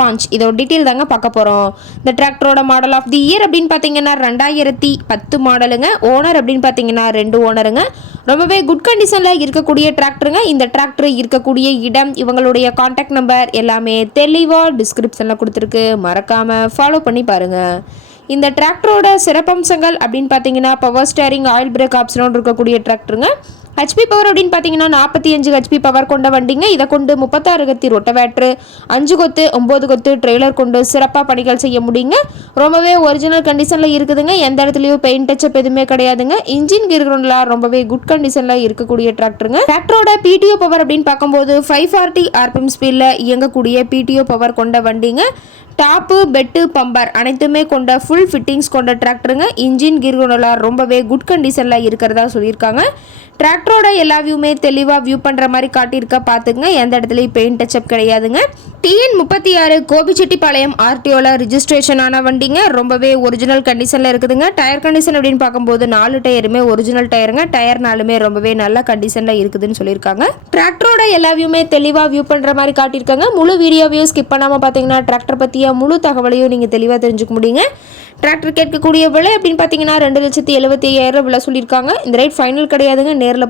பாஞ்ச் இதோட டீட்டெயில் தாங்க பார்க்க போகிறோம் இந்த டிராக்டரோட மாடல் ஆஃப் தி இயர் அப்படின்னு பார்த்தீங்கன்னா ரெண்டாயிரத்தி பத்து மாடலுங்க ஓனர் அப்படின்னு பார்த்தீங்கன்னா ரெண்டு ஓனருங்க ரொம்பவே குட் கண்டிஷனில் இருக்கக்கூடிய டிராக்டருங்க இந்த டிராக்டர் இருக்கக்கூடிய இடம் இவங்களுடைய காண்டாக்ட் நம்பர் எல்லாமே தெளிவாக டிஸ்கிரிப்ஷனில் கொடுத்துருக்கு. மறக்காமல் ஃபாலோ பண்ணி பாருங்கள் இந்த டிராக்டரோட சிறப்பம்சங்கள் அப்படின்னு பார்த்தீங்கன்னா பவர் ஸ்டேரிங் ஆயில் பிரேக் ஆப்ஷனோடு இருக்கக்கூடிய டிராக்டருங்க ஹெச்பி பவர் அப்படின்னு பார்த்தீங்கன்னா நாற்பத்தி அஞ்சு ஹெச்பி பவர் கொண்ட வண்டிங்க. இதை கொண்டு முப்பத்தாறு கத்தி ரொட்டவேட்ரு அஞ்சு கொத்து ஒம்பது கொத்து ட்ரெய்லர் கொண்டு சிறப்பாக பணிகள் செய்ய முடியுங்க. ரொம்பவே ஒரிஜினல் கண்டிஷனில் இருக்குதுங்க. எந்த இடத்துலையும் பெயிண்ட் டச்சப் எதுவுமே கிடையாதுங்க. இன்ஜின் கிரிக்ரௌண்ட்லாம் ரொம்பவே குட் கண்டிஷனில் இருக்கக்கூடிய டிராக்டருங்க டிராக்டரோட பிடிஓ பவர் அப்படின்னு பார்க்கும்போது ஃபைவ் ஃபார்ட்டி ஆர்பிஎம் ஸ்பீடில் இயங்கக்கூடிய பிடிஓ பவர் கொண்ட வண்டிங்க. டாப்பு பெட்டு பம்பர் அனைத்துமே கொண்ட ஃபுல் ஃபிட்டிங்ஸ் கொண்ட டிராக்டருங்க இன்ஜின் கிர்குனலாக ரொம்பவே குட் கண்டிஷனில் இருக்கிறதா சொல்லியிருக்காங்க. டிராக்டர் டிராக்டரோட எல்லா வியூமே தெளிவாக வியூ பண்ணுற மாதிரி காட்டியிருக்க பார்த்துக்குங்க எந்த இடத்துலையும் பெயிண்ட் டச்சப் கிடையாதுங்க. டிஎன் முப்பத்தி ஆறு கோபிச்செட்டிப்பாளையம் ஆர்டிஓவில் ரிஜிஸ்ட்ரேஷன் ஆன வண்டிங்க. ரொம்பவே ஒரிஜினல் கண்டிஷனில் இருக்குதுங்க. டயர் கண்டிஷன் அப்படின்னு பார்க்கும்போது நாலு டயருமே ஒரிஜினல் டயருங்க. டயர் நாலுமே ரொம்பவே நல்ல கண்டிஷனில் இருக்குதுன்னு சொல்லியிருக்காங்க. டிராக்டரோட எல்லா வியூமே தெளிவாக வியூ பண்ணுற மாதிரி காட்டியிருக்காங்க. முழு வீடியோவையும் ஸ்கிப் பண்ணாமல் பார்த்தீங்கன்னா டிராக்டர் பற்றிய முழு தகவலையும் நீங்கள் தெளிவாக தெரிஞ்சுக்க முடியுங்க. டிராக்டர் கேட்கக்கூடிய விலை அப்படின்னு பார்த்தீங்கன்னா ரெண்டு லட்சத்தி எழுபத்தி ஐயாயிரம் விலை சொல்லியிருக்காங்க. இந்த ரேட் ஃபைனல் கிடையாதுங்க. நேரில்